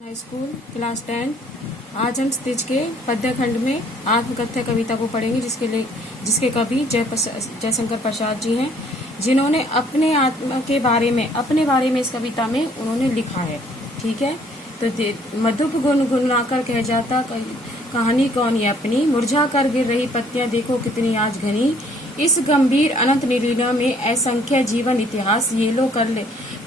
High school class 10। आज हम स्तिज के पद्य खंड में आत्मकथ्य कविता को पढ़ेंगे, जिसके कवि जयशंकर प्रसाद जी हैं, जिन्होंने अपने बारे में इस कविता में उन्होंने लिखा है। ठीक है, तो मधुप गुनगुनाकर कह जाता कहानी कौन ये अपनी, मुरझा कर गिर रही पत्तियां देखो कितनी आज घनी, इस गंभीर अनंत नीलिमा में असंख्य जीवन इतिहास, ये लोग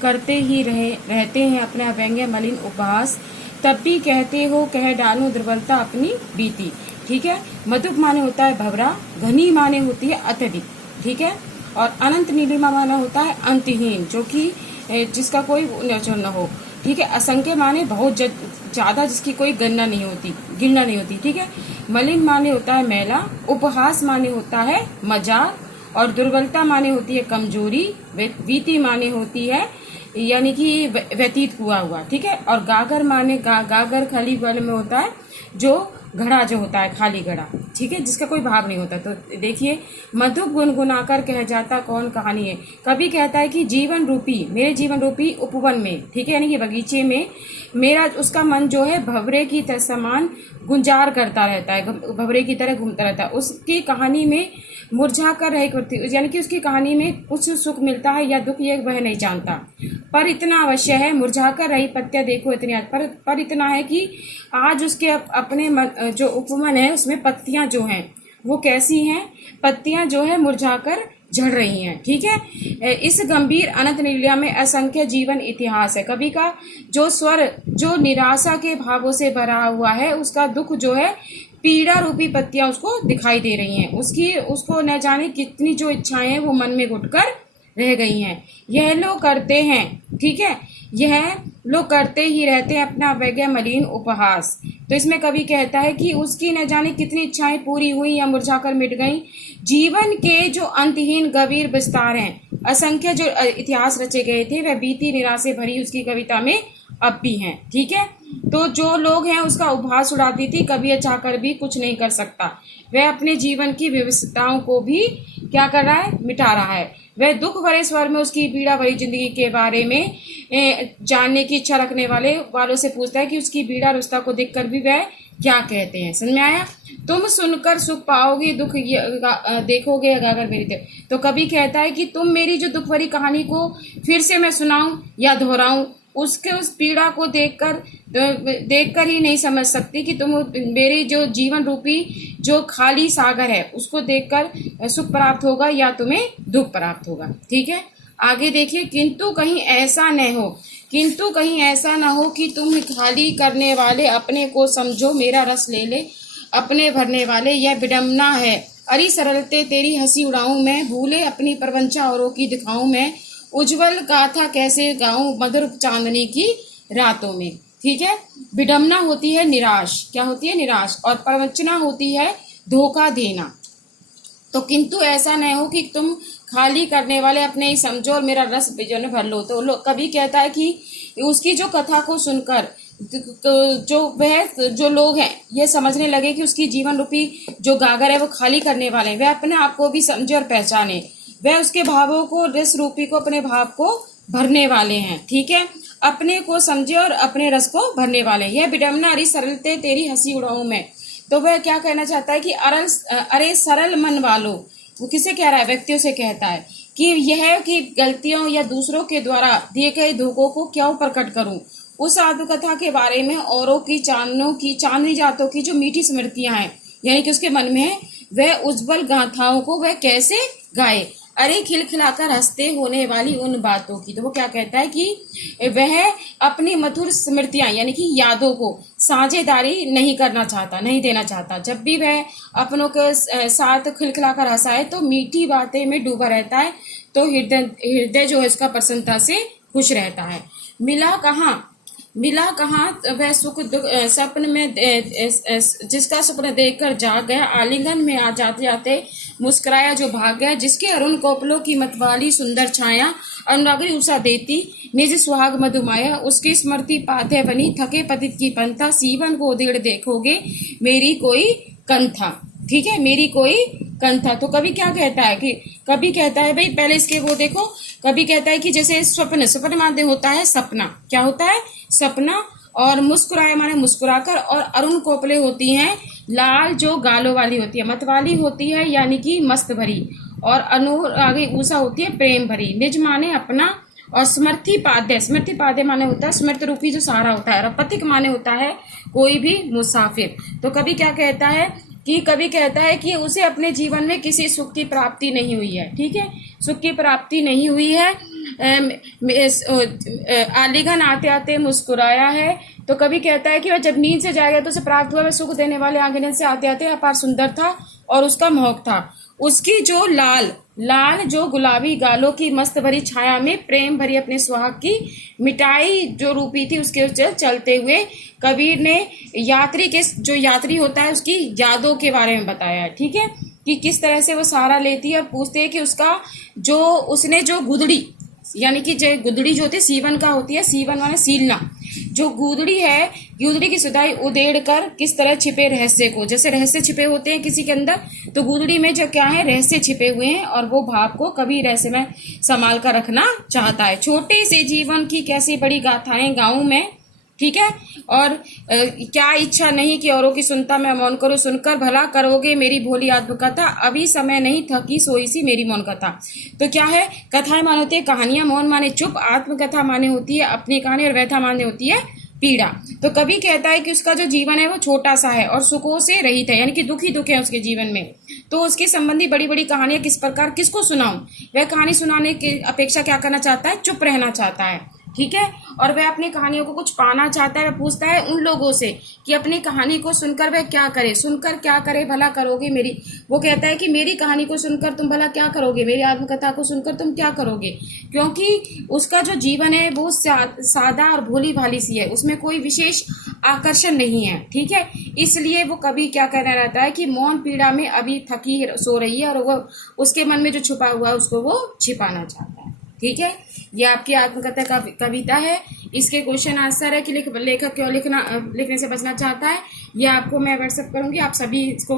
करते ही रहते हैं अपना व्यंग्य मलिन उपहास, तब भी कहते हो कह डालूं दुर्बलता अपनी बीती। ठीक है, मधुप माने होता है भवरा, घनी माने होती है अत्यधिक। ठीक है, और अनंत नीलिमा माना होता है अंतहीन, जो कि जिसका कोई न हो। ठीक है, असंख्य माने बहुत ज्यादा, जिसकी कोई गिनना नहीं होती। ठीक है, मलिन माने होता है मैला, उपहास माने होता है मजाक, और दुर्बलता माने होती है कमजोरी, वीति माने होती है यानी कि व्यतीत हुआ। ठीक है, और गागर माने गागर खाली वाले में होता है जो घड़ा जो होता है, खाली घड़ा। ठीक है, जिसका कोई भाव नहीं होता। तो देखिए, मधुप गुनगुनाकर कह जाता कौन कहानी है। कभी कहता है कि मेरे जीवन रूपी उपवन में, ठीक है, यानी कि बगीचे में मेरा उसका मन जो है भंवरे की समान गुंजार करता रहता है, भंवरे की तरह घूमता रहता है। उसकी कहानी में मुरझा कर रह करती, यानी कि उसकी कहानी में कुछ सुख मिलता है या दुख, ये वह नहीं जानता। पर इतना अवश्य है, मुरझा कर रही पत्तियां देखो इतनी आज, पर इतना है कि आज उसके अपने जो उपवन है उसमें पत्तियां जो हैं वो कैसी हैं, पत्तियां जो है मुरझाकर झड़ रही हैं। ठीक है, इस गंभीर अनंत नीलिमा में असंख्य जीवन इतिहास है। कवि का जो स्वर जो निराशा के भावों से भरा हुआ है, उसका दुख जो है पीड़ा रूपी पत्तियां उसको दिखाई दे रही हैं। उसको न जाने कितनी जो इच्छाएं हैं वो मन में घुटकर रह गई हैं। यह लोग करते हैं, ठीक है, यह लोग करते ही रहते हैं अपना व्यंग्य मलिन उपहास। तो इसमें कवि कहता है कि उसकी न जाने कितनी इच्छाएं पूरी हुई या मुरझाकर मिट गई। जीवन के जो अंतहीन गंभीर विस्तार हैं, असंख्य जो इतिहास रचे गए थे, वह बीती निराशा से भरी उसकी कविता में अब भी हैं। ठीक है, तो जो लोग हैं उसका उपहास उड़ाती थी, कवि चाहकर भी कुछ नहीं कर सकता। वह अपने जीवन की विविधताओं को भी क्या कर रहा है, मिटा रहा है। वह दुख भरे स्वर में उसकी पीड़ा भरी जिंदगी के बारे में जानने की इच्छा रखने वालों से पूछता है कि उसकी पीड़ा रुस्ता को देखकर भी वह क्या कहते हैं। समझ में आया? तुम सुनकर सुख पाओगे, दुख देखोगे गागर मेरी। तो कवि कहता है कि तुम मेरी जो दुख भरी कहानी को फिर से मैं सुनाऊं या दोहराऊं, उस पीड़ा को देखकर ही नहीं समझ सकती कि तुम मेरी जो जीवन रूपी जो खाली सागर है उसको देखकर सुख प्राप्त होगा या तुम्हें दुख प्राप्त होगा। ठीक है, आगे देखिए, किंतु कहीं ऐसा न हो कि तुम खाली करने वाले अपने को समझो, मेरा रस ले ले अपने भरने वाले, यह विडम्बना है। अरे सरलते तेरी हंसी उड़ाऊं मैं, भूले अपनी प्रवंचा औरों की दिखाऊं मैं, उज्जवल गाथा कैसे गाऊं मधुर चांदनी की रातों में। ठीक है, विडम्बना होती है निराश, क्या होती है, निराश, और प्रवंचना होती है धोखा देना। तो किंतु ऐसा न हो कि तुम खाली करने वाले अपने ही समझो और मेरा रस बिजन भर लो। तो कवि कहता है कि उसकी जो कथा को सुनकर जो लोग हैं ये समझने लगे कि उसकी जीवन रूपी जो गागर है वो खाली करने वाले हैं, वह अपने आप को भी समझे और पहचाने, वह उसके भावों को, रस रूपी को, अपने भाव को भरने वाले हैं। ठीक है, अपने को समझे और अपने रस को भरने वाले। यह विडम्बना अरे सरलते तेरी हंसी उड़ाऊं मैं। तो वह क्या कहना चाहता है कि अरे सरल मन वालों, वो किसे कह रहा है, व्यक्तियों से कहता है कि यह कि गलतियों या दूसरों के द्वारा दिए गए धोखों को क्यों प्रकट करूं। उस आत्मकथा के बारे में औरों की चांदनी जातों की जो मीठी स्मृतियां हैं, यानी कि उसके मन में है, वह उज्जवल गाथाओं को वह कैसे गाए, अरे खिलखिलाकर हंसते होने वाली उन बातों की। तो वो क्या कहता है कि वह अपनी मधुर स्मृतियां यानी कि यादों को साझेदारी नहीं देना चाहता। जब भी वह अपनों के साथ खिलखिलाकर हंसाए तो मीठी बातें में डूबा रहता है, तो हृदय जो है इसका प्रसन्नता से खुश रहता है। मिला कहाँ वह सुख दुख सपन में, जिसका सपना देखकर जाग गया, आलिंगन में आ जाते जाते मुस्कुराया जो भाग गया, जिसके अरुण कोपलों की मतवाली सुंदर छाया, अनुरागरी उषा देती निज सुहाग मधुमाया, उसकी स्मृति पाथे बनी थके पतित की पंथा, सीवन को उधेड़ देखोगे मेरी कोई कंथा। ठीक है, मेरी कोई कंथा। तो कवि क्या कहता है कि कवि कहता है भाई पहले इसके वो देखो, कवि कहता है कि जैसे स्वप्न माध्य होता है सपना, क्या होता है, सपना, और मुस्कुराए माने मुस्कुराकर, और अरुण कोपले होती हैं लाल जो गालों वाली होती है, मतवाली होती है यानी कि मस्त भरी, और अनूर आगे ऊषा होती है प्रेम भरी। निज माने अपना, और स्मृति पाद्य, स्मृति पाद्य माने होता है स्मृति रूपी जो सहारा होता है, और पथिक माने होता है कोई भी मुसाफिर। तो कवि क्या कहता है कि कवि कहता है कि उसे अपने जीवन में किसी सुख की प्राप्ति नहीं हुई है, ठीक है, सुख की प्राप्ति नहीं हुई है। आलिंगन आते आते मुस्कुराया है। तो कवि कहता है कि वह जब नींद से जाएगा तो उसे प्राप्त हुआ, वह सुख देने वाले आंगन से आते आते अपार सुंदर था और उसका महक था। उसकी जो लाल लाल जो गुलाबी गालों की मस्त भरी छाया में प्रेम भरी अपने सुहाग की मिठाई जो रूपी थी, उसके चलते हुए कबीर ने यात्री के, जो यात्री होता है उसकी यादों के बारे में बताया है, ठीक है, कि किस तरह से वो सहारा लेती है और पूछते हैं कि उसका जो उसने जो गुदड़ी, यानी कि जो गुदड़ी जो होती है सीवन का होती है, सीवन माने सीलना, जो गुदड़ी है, गुदड़ी की सुधाई उधेड़ कर किस तरह छिपे रहस्य को, जैसे रहस्य छिपे होते हैं किसी के अंदर, तो गुदड़ी में जो क्या है रहस्य छिपे हुए हैं, और वो भाव को कभी रहस्य में संभाल कर रखना चाहता है। छोटे से जीवन की कैसी बड़ी गाथाएं गाऊं मैं, ठीक है, और क्या इच्छा नहीं कि औरों की सुनता मैं मौन करूं, सुनकर भला करोगे मेरी भोली आत्मकथा, अभी समय नहीं थकी सोई सी मेरी मौन कथा। तो क्या है, कथाएं माने होती है कहानियां, मौन माने चुप, आत्मकथा माने होती है अपनी कहानी, और व्यथा माने होती है पीड़ा। तो कवि कहता है कि उसका जो जीवन है वो छोटा सा है और सुखों से रहित है, यानी कि दुख ही दुख है उसके जीवन में। तो उसके संबंधी बड़ी बड़ी कहानियां किस प्रकार किसको सुनाऊं, वह कहानी सुनाने की अपेक्षा क्या करना चाहता है, चुप रहना चाहता है, ठीक है, और वह अपनी कहानियों को कुछ पाना चाहता है। वह पूछता है उन लोगों से कि अपनी कहानी को सुनकर वह क्या करे, सुनकर क्या करे भला करोगे मेरी, वो कहता है कि मेरी कहानी को सुनकर तुम भला क्या करोगे, मेरी आत्मकथा को सुनकर तुम क्या करोगे, क्योंकि उसका जो जीवन है वो सादा और भोली भाली सी है, उसमें कोई विशेष आकर्षण नहीं है, ठीक है, इसलिए वो कभी क्या कहना रहता है कि मौन पीड़ा में अभी थकी सो रही है, और वो उसके मन में जो छुपा हुआ है उसको वो छिपाना चाहता है, ठीक है। ये आपकी आत्मकथा का कविता है। इसके क्वेश्चन आंसर है कि लेखक क्यों लिखने से बचना चाहता है, ये आपको मैं व्हाट्सएप करूंगी, आप सभी इसको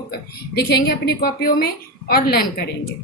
लिखेंगे अपनी कॉपियों में और लर्न करेंगे।